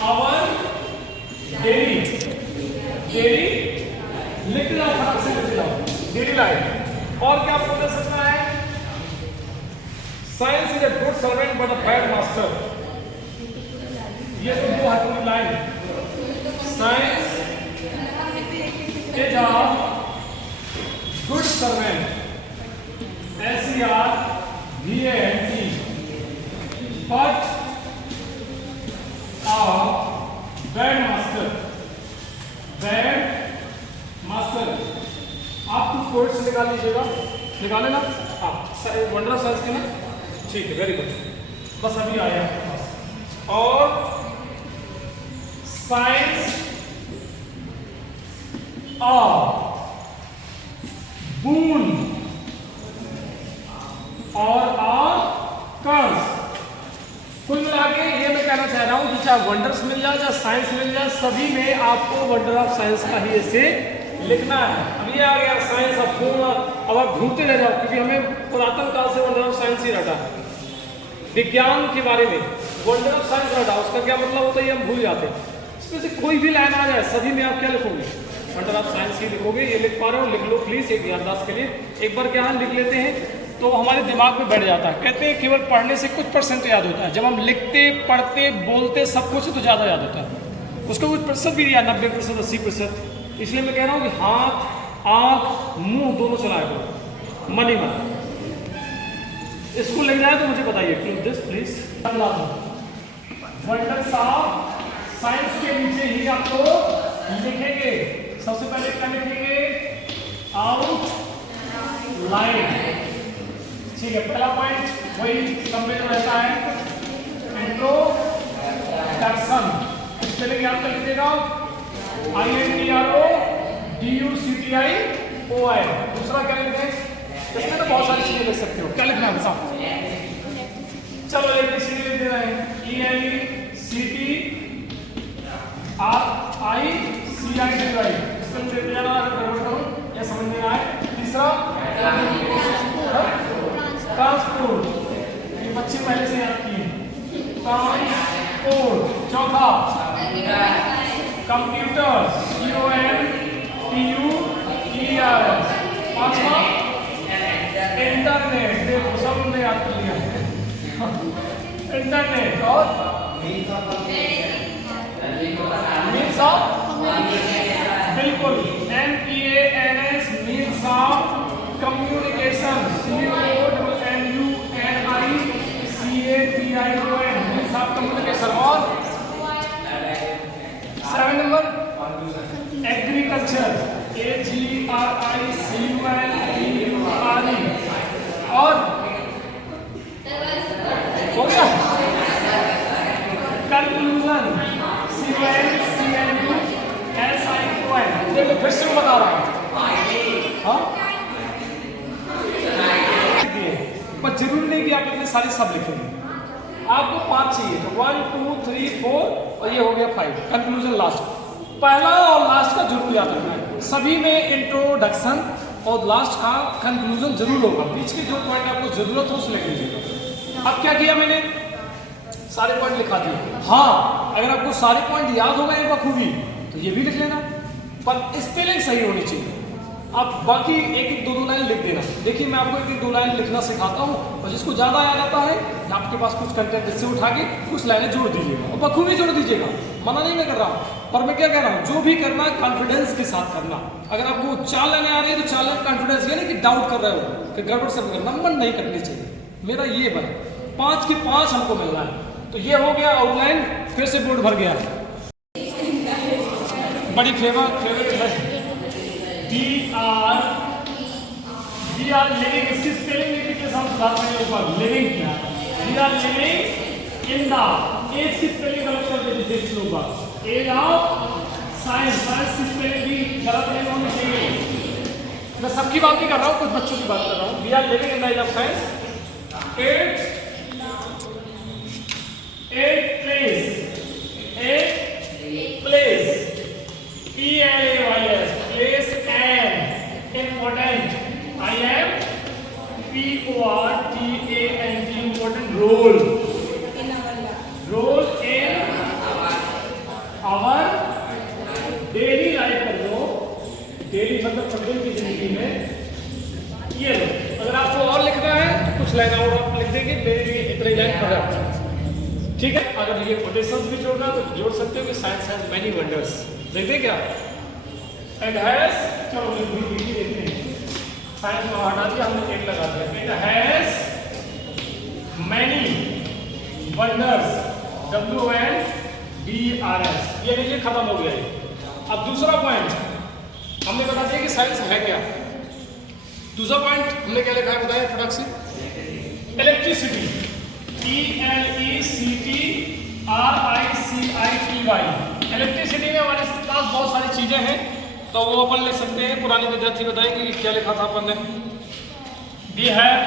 Our daily लिख जाओ, फटाक से लिख जाओ, डेली लाइफ। और क्या बोल सकता है, science is a good servant but a bad master. ये तो दो हाथों की line, science is a good servant, SERVANT, but a bad master, आप कुछ कोड्स निकाल लीजिएगा, निकाले ना आप वंडर ऑफ साइंस के ना, ठीक है, वेरी गुड, बस अभी आया आपके पास। और साइंस आ बून और आ कर्स। कुल मिला के ये मैं कहना चाह रहा हूं कि चाहे वंडर्स मिल जाए चाहे साइंस मिल जाए, सभी में आपको वंडर ऑफ साइंस का ही ऐसे लिखना है। अब ये आ गया साइंस ऑफ बून, अब आप ढूंढते रह जाओ, क्योंकि हमें पुरातन काल से वंडर ऑफ साइंस ही रटा है। विज्ञान के बारे में वंडर ऑफ साइंस रटा, उसका क्या मतलब होता है ये हम भूल जाते हैं। इसमें से कोई भी लाइन आ जाए, सभी में आप क्या लिखोगे, वंडर ऑफ साइंस ही लिखोगे। ये लिख पा रहे हो, लिख लो प्लीज, एक याददाश्त के लिए। एक बार क्या हम लिख लेते हैं तो हमारे दिमाग में बैठ जाता है। कहते हैं केवल पढ़ने से कुछ परसेंट याद होता है, जब हम लिखते पढ़ते बोलते सब कुछ तो ज़्यादा याद होता है। उसका कुछ प्रतिशत भी दिया, 90%, 80%। इसलिए मैं कह रहा हूँ कि हाथ आँख मुंह दोनों चलाया करो, मन ही मन। इसको लग जाए तो मुझे बताइए, प्लीज। वंडर्स ऑफ साइंस के नीचे ही आपको लिखेंगे, सबसे पहले क्या लिखेंगे, आउट लाइन, ठीक है। पहला पॉइंट वही कम में रहता है, इंट्रोडक्शन, स्पेलिंग याद कर लीजिएगा, INTRODUCTION। दूसरा क्या लिखते हैं, इसमें तो बहुत सारी चीजें लिख सकते हो, क्या लिखना है बताओ। चलो ABCD लिख दे रहे हैं, ENCTRICI, इसको देते जाना, अगर करूँ या समझ में आए। तीसरा ट्रांसपोर्ट, ये बच्चे पहले से याद किए, ट्रांसपोर्ट। चौथा कंप्यूटर, COMPUTER। पांचवा इंटरनेट, देखो सब ने याद कर लिया इंटरनेट। और मीन्स ऑफ, बिल्कुल, MPANS, means of communication, COMMUNICATION, means of communication. और 7 नंबर एग्रीकल्चर, AGRICULTURE। और हो गया कंक्लूजन, CONCLUSION। देखो फिर से बता रहा हूँ, हाँ, पर जरूरी नहीं कि आप इतने सारे सब लिखेंगे, आपको 5 चाहिए तो 1 2 3 4 और ये हो गया 5। कंक्लूजन लास्ट, पहला और लास्ट का जरूर याद रखना है। सभी में इंट्रोडक्शन और लास्ट का कंक्लूजन जरूर होगा, बीच के जो पॉइंट आपको जरूरत हो उसे लिख लीजिएगा। अब क्या किया मैंने, सारे पॉइंट लिखा दिए। हाँ, अगर आपको सारे पॉइंट याद हो गए बखूबी तो ये भी लिख लेना, पर स्पेलिंग सही होनी चाहिए। आप बाकी एक दो लाइन लिख देना। देखिए मैं आपको एक दो लाइन लिखना सिखाता हूँ, और जिसको ज़्यादा याद आता है आपके पास कुछ कंटेंट इससे उठा के कुछ लाइनें जोड़ दीजिएगा, और बखूबी जोड़ दीजिएगा, मना नहीं मैं कर रहा हूँ। पर मैं क्या कह रहा हूँ, जो भी करना है कॉन्फिडेंस के साथ करना। अगर आपको 4 लाइनें आ रही है तो 4 लाइन कॉन्फिडेंस, यानी कि डाउट कर रहे हो कि गड़बड़ से नंबर नहीं कटनी चाहिए। मेरा ये बना 5 की 5 हमको मिलना है। तो ये हो गया आउटलाइन, फिर से बोर्ड भर गया। बड़ी फेवरेट वी आर लिविंग, इसकी स्पेलिंग लिखने के साथ सुधार करने के बाद लिविंग किया, we are living in the, age की स्पेलिंग गलत कर देती देख लो बात, एज ऑफ साइंस, साइंस की स्पेलिंग भी गलत नहीं होनी चाहिए। मैं सबकी बात नहीं कर रहा हूँ, कुछ बच्चों की बात कर रहा हूँ। We are living in the age of science, it plays, PLAYS, place an important, IMPORTANT, important role in daily मतलब प्रतिदिन की जिंदगी में ये लो। अगर आपको और लिखना है तो कुछ लाइन और आप लिख देंगे, मेरे लिए इतने लाइन पर्याप्त है, ठीक है। अगर ये कोटेशंस भी जोड़ना तो जोड़ सकते हो कि साइंस हैज मैनी वंडर्स, देखते क्या एंड हैज, चलो देखते हैं साइंस में हटा दिया हमने, एक लगा दिया। It has many wonders, WNDRS, ये देखिए खत्म हो गया ये। अब दूसरा पॉइंट हमने बता दिया कि साइंस है क्या। दूसरा पॉइंट हमने क्या लिखा है बताया फटाक से, इलेक्ट्रिसिटी, ELECTRICITY। इलेक्ट्रिसिटी में हमारे पास बहुत सारी चीजें हैं तो वो अपन लिख सकते हैं। पुराने विद्यार्थी बताएंगे कि क्या लिखा था अपन ने। वी हैव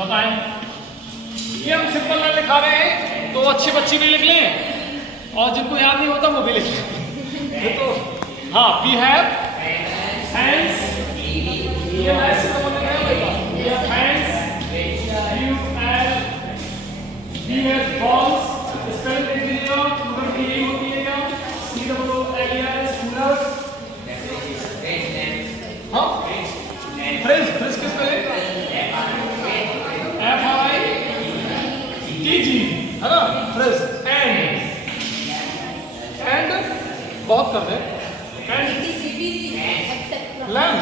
बताएं, ये हम सिंपल ना लिखा रहे हैं तो अच्छे बच्चे भी लिख लें और जिनको याद नहीं होता वो भी लिख लें। तो हाँ, वी हैव हैंड्स, ये ऐसे तो बोलने का we have hands, we have balls, spelling लिख दीजिएगा, प्लूरल की यही होती है क्या, COOLERS, कूलर्स। हाँ, फ्रिज, फ्रिज किस स्पेलिंग, FRIDG है ना, फ्रिज। एंड बहुत कर दे, लैंप,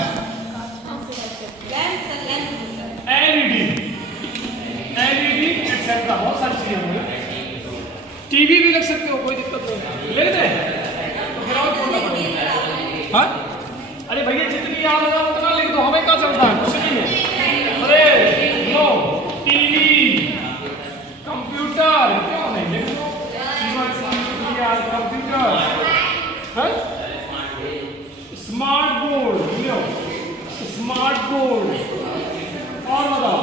LED एक्सेट्रा, बहुत सारी चीजें होंगी। टीवी भी लिख सकते हो, कोई दिक्कत नहीं, लिख दे तो फिर और कौन सा। हाँ अरे भैया जितनी याद होगा उतना लिख दो, हमें क्या चलता है, कुछ नहीं है। अरे नो, टीवी, कंप्यूटर, क्या नहीं लिख दो, computer, smart board, smart board, और बताओ,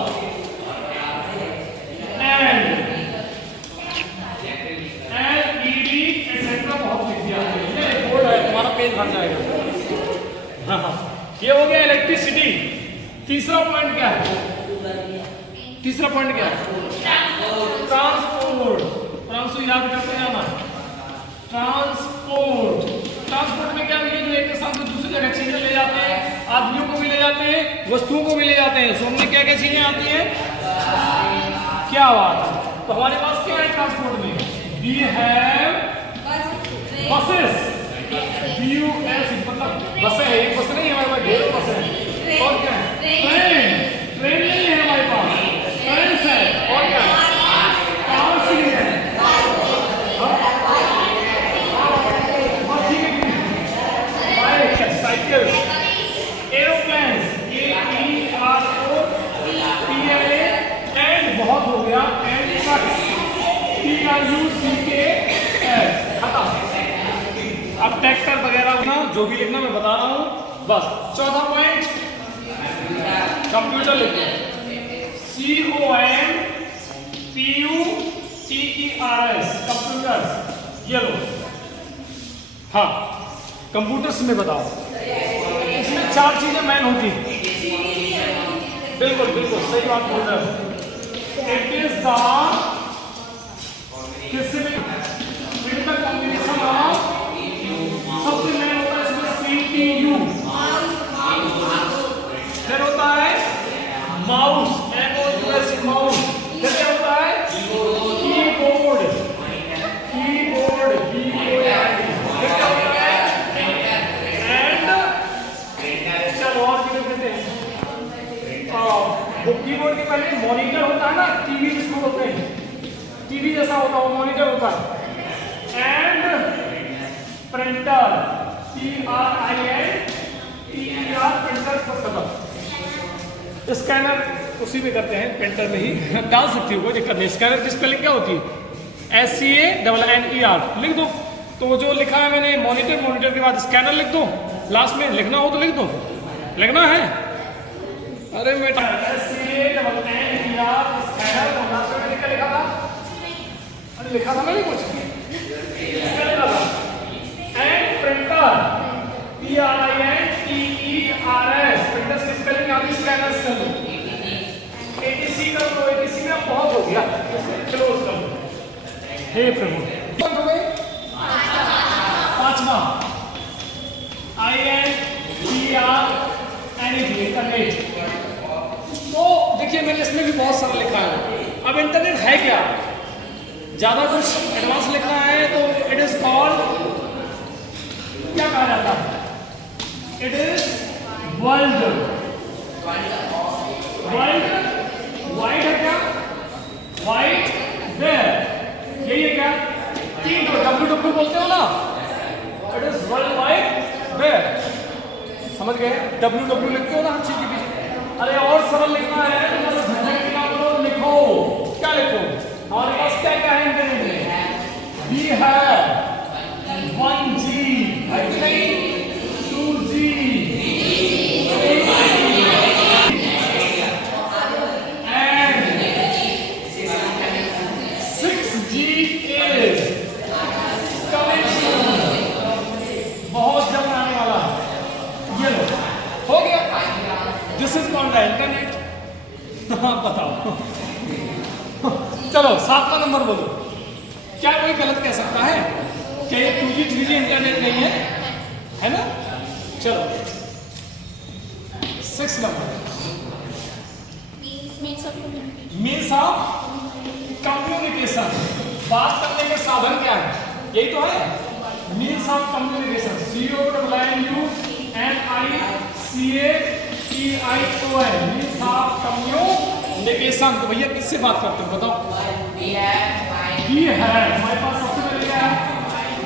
एंड LED एक्सेट्रा, बहुत लिख दिया है, बोर्ड है तुम्हारा, पेज भर जाएगा। हाँ, ये हो गया इलेक्ट्रिसिटी। तीसरा पॉइंट क्या है, तीसरा पॉइंट क्या है, ट्रांसपोर्ट। ट्रांसो याद करते हैं हमारे, ट्रांसपोर्ट। ट्रांसपोर्ट में क्या है, जो एक स्थान से दूसरी जगह चीजें ले जाते हैं, आदमियों को भी ले जाते हैं, वस्तुओं को भी ले जाते हैं। सो हमने क्या क्या चीजें आती हैं, क्या बात है। तो हमारे पास क्या है ट्रांसपोर्ट में, वी हैव बसेस, BUS, मतलब बसें है, एक बस नहीं है हमारे पास, ढेरों बसें हैं। और क्या है, ट्रेन, ट्रेन नहीं है हमारे पास, ट्रेन है। और क्या है, कार्स नहीं है, bike, cycle, aeroplane, AEROPLANE, and बहुत हो गया, एंड ट्रक्स, TRUCKS, खत्म। अब ट्रैक्टर वगैरह ना जो भी लिखना मैं बता रहा हूँ बस। चौथा पॉइंट, कंप्यूटर लिखते हैं, COMPUTERS, कंप्यूटर्स, ये लो। हाँ, कंप्यूटर्स में बताओ, इसमें चार चीजें मैन होती हैं। बिल्कुल बिल्कुल सही बात बोल रहे हो। It is the critical combination of, सबसे मेन होता है इसमें CPU, फिर होता है माउस, MOUS, माउस, फिर क्या होता है कीबोर्ड, कीबोर्ड, BOARD, फिर क्या होता है एंड, चलो और भी कहते हैं, वो कीबोर्ड के पहले मॉनिटर होता है ना, टीवी जिसको बोलते हैं, टीवी जैसा होता है वो मॉनिटर होता है, एंड प्रिंटर, PRINTER, प्रिंटर पर खत्म। स्कैनर उसी में करते हैं, प्रिंटर में ही डाल सकती हो, कोई दिक्कत नहीं। स्कैनर की स्पेलिंग क्या होती है, SCANNER, लिख दो। तो जो लिखा है मैंने मॉनिटर, मॉनिटर के बाद स्कैनर लिख दो, लास्ट में लिखना हो तो लिख दो, लिखना है। अरे बेटा SCANNER, स्कैनर, लास्ट में लिखा था, अरे लिखा था मैंने कुछ, एंड प्रिंटर, PRINTERS, प्रिंटर्स की स्पेलिंग आती है, स्कैनर्स कर लो, ATC कर लो, ATC में बहुत हो गया, क्लोज कर लो। हे प्रभु, पांचवा, IN इंटरनेट। तो देखिए मैंने इसमें भी बहुत सारा लिखा है। अब इंटरनेट है क्या, ज्यादा कुछ एडवांस लिखना है तो इट इज कॉल्ड, क्या कहा जाता है, it is world. World wide है क्या, वाइड वेयर, यही है क्या, तीन तो डब्ल्यू बोलते हो ना, it is world wide web, समझ गए, डब्ल्यू लिखते हो ना हर चीज के पीछे। अरे और सरल लिखना है तो झंझट क्या करो, लिखो, क्या लिखो, हमारे पास क्या क्या है इंटरनेट में, वी हैव 1G है कि नहीं, 2G, and 6G is coming soon, बहुत जल्द आने वाला है। ये लो, हो गया, this is called the internet. बताओ चलो 7वां नंबर बोलो, क्या कोई गलत कह सकता है कि ये 2G 3G इंटरनेट नहीं है ना। चलो 6 नंबर, मीन्स ऑफ कम्युनिकेशन, बात करने के साधन क्या है, यही तो है, means of communication, COMMUNICATION, means of communication. तो भैया किससे बात करते हो बताओ, वी है, हमारे पास सबसे पहले क्या है,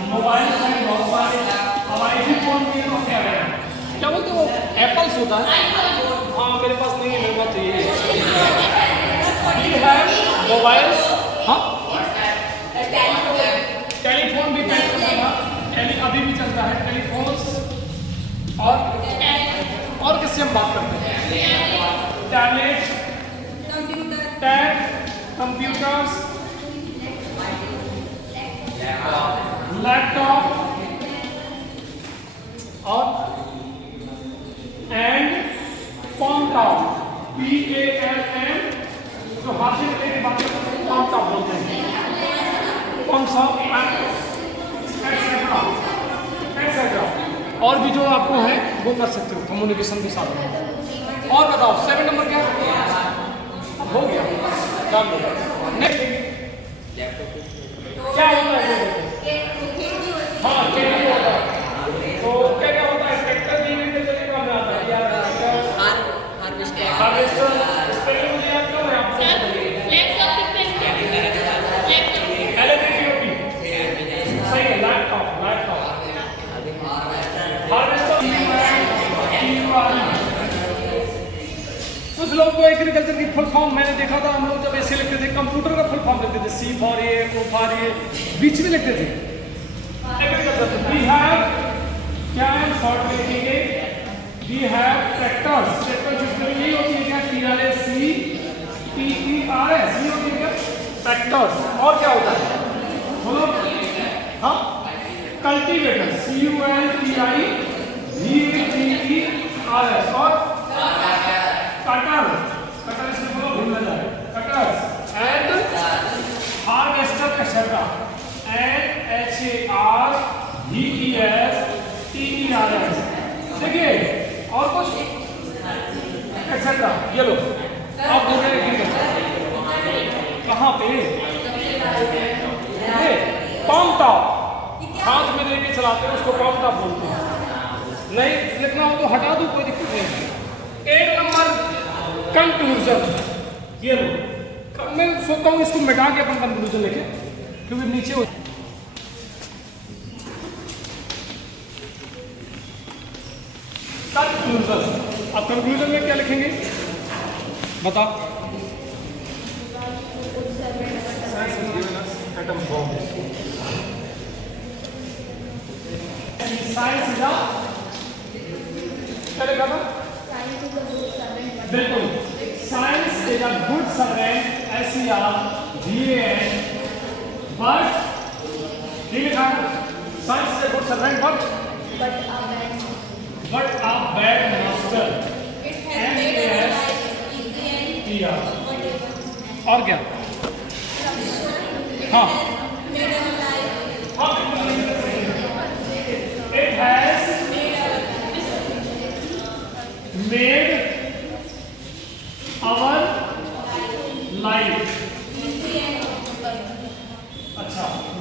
मोबाइल है, बहुत सारे, अब आईफोन में तो क्या है, क्या बोलते हो, एप्पल्स होता है, हाँ मेरे पास नहीं है, मेरे पास चाहिए, वी है मोबाइल्स, हाँ टेलीफोन भी पहले चलता था, अभी भी चलता है टेलीफोन्स, और किससे हम बात करते हैं, टैबलेट, टैब, कंप्यूटर्स, लैपटॉप और एंड कॉम्पटॉप, PALM, जो हाथ से लेके बात करते हैं कॉम्पटॉप बोलते हैं, एक्सेट्रा, और भी जो आपको है वो कर सकते हो कम्युनिकेशन के साथ। और बताओ 7 नंबर क्या हो गया, नेक्स्ट क्या होता है, हाँ खेती होता है, तो क्या क्या होता है, ट्रैक्टर की यूनिट चलने का में आता है यार, हार्वेस्टर, स्पेलिंग मुझे याद क्यों है आपको, सही है, लैपटॉप, हार्वेस्टर, कुछ लोग तो एग्रीकल्चर की फुल फॉर्म मैंने देखा था, हम लोग जब ऐसे लिखते थे, कंप्यूटर का फुल फॉर्म लिखते थे, C for A, O for A, बीच में लिखते थे एग्रीकल्चर। वी हैव, क्या है शॉर्ट में लिखेंगे, वी हैव ट्रैक्टर्स, ट्रैक्टर की स्पेलिंग यही होती है क्या, TRACTERS, ये होती है क्या ट्रैक्टर्स। और क्या होता है बोलो, हाँ कल्टीवेटर, CULTIVATERS, और कटर इसमें बोलो भूल ना जाए, cutters, and harvester etcetera, HARVESTERS। देखिए और कुछ एक्सेट्रा, ये लो आप बोल रहे हैं कहाँ पे, पाम टॉप, हाथ में लेके चलाते हैं उसको पाम टॉप बोलते हैं, नहीं लिखना हो तो हटा दो, कोई दिक्कत नहीं। 8 नंबर कंक्लूजन, ये लो, मैं सोचता हूँ इसको मिटा के अपन कंक्लूजन लिखे, क्योंकि नीचे हो कंक्लूजन। अब कंक्लूजन में क्या लिखेंगे बताओ, एटम बॉम्ब, साइंस इज क्या लिखा था, बिल्कुल, science is a good servant, SERVANT, but ये लिखा है, science is a good servant but a bad master, और क्या, हाँ it has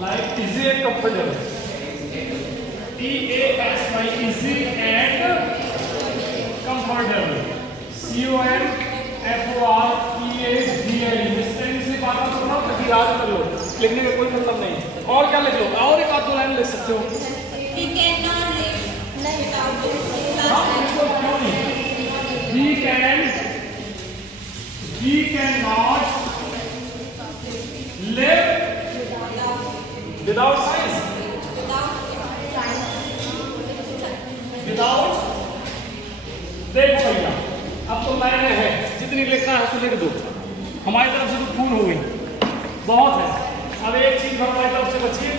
like easy and comfortable, EASY easy and comfortable, COMFORTABLE। इस तरह से बात आप सुनो ताकि याद कर लो, लिखने में कोई मतलब नहीं। और क्या लिख लो, और एक आध दो लाइन लिख सकते हो। He cannot live without his He cannot live without science, without। देखो भैया, अब तो मैंने है जितनी लिखना है तो लिख दो, हमारी तरफ से तो फूल हो गई, बहुत है। अब एक चीज हमारी तरफ से बची है,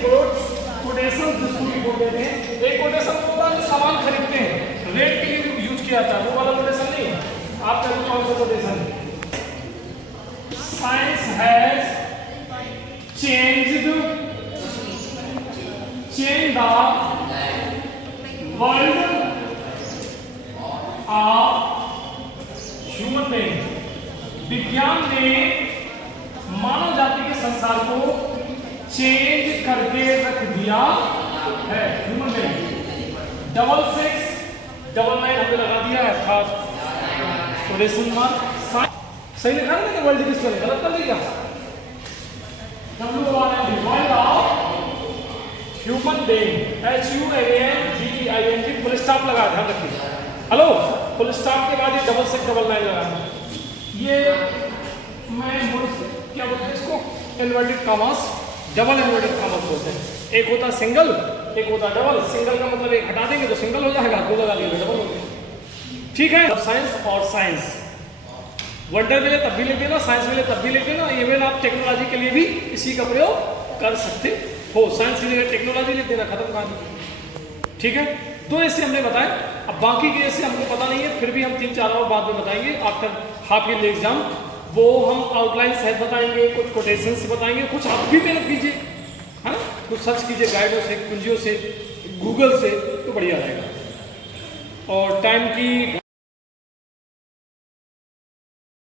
कोटेशन जिसको भी बोल देते हैं। एक कोटेशन वो होता है जो सामान खरीदते हैं, रेट के लिए यूज किया जाता है, वो वाला कोटेशन नहीं है। आपका कौन सा quotation? Science has changed the world of human being। विज्ञान ने मानव जाति के संसार को चेंज करके रख दिया है। ह्यूमन बीइंग 6699 हमने लगा दिया है, अर्थात कोटेशन मार्क। सही लिखा है ना? वर्ल्ड किस पर गलत कर दिया? World of human being, HUMANBEING, full stop लगा, ध्यान रखिए। हेलो, फुल स्टॉप के बाद ये 6699 लगा। ये मैं क्या बोलते हैं इसको, inverted commas, double inverted commas बोलते हैं। एक होता सिंगल, एक होता डबल। सिंगल का मतलब एक हटा देंगे तो सिंगल हो जाएगा, दो लगा देंगे डबल हो जाएगा। ठीक है। साइंस और साइंस, वंडर मिले तब भी लिख देना, साइंस मिले तब भी लिख देना। इवन आप टेक्नोलॉजी के लिए भी इसी का प्रयोग कर सकते हो। साइंस की जगह टेक्नोलॉजी लिख देना, खत्म कहानी। ठीक है, तो ऐसे हमने बताया। अब बाकी के ऐसे हमको पता नहीं है, फिर भी हम 3-4 और बाद में बताएंगे आफ्टर हाफ ईयरली एग्जाम। वो हम आउटलाइन सहित बताएंगे, कुछ कोटेशंस बताएंगे, कुछ आप भी मेहनत कीजिए, है ना, कुछ सर्च कीजिए गाइडों से, कुंजियों से, गूगल से, तो बढ़िया रहेगा। और टाइम की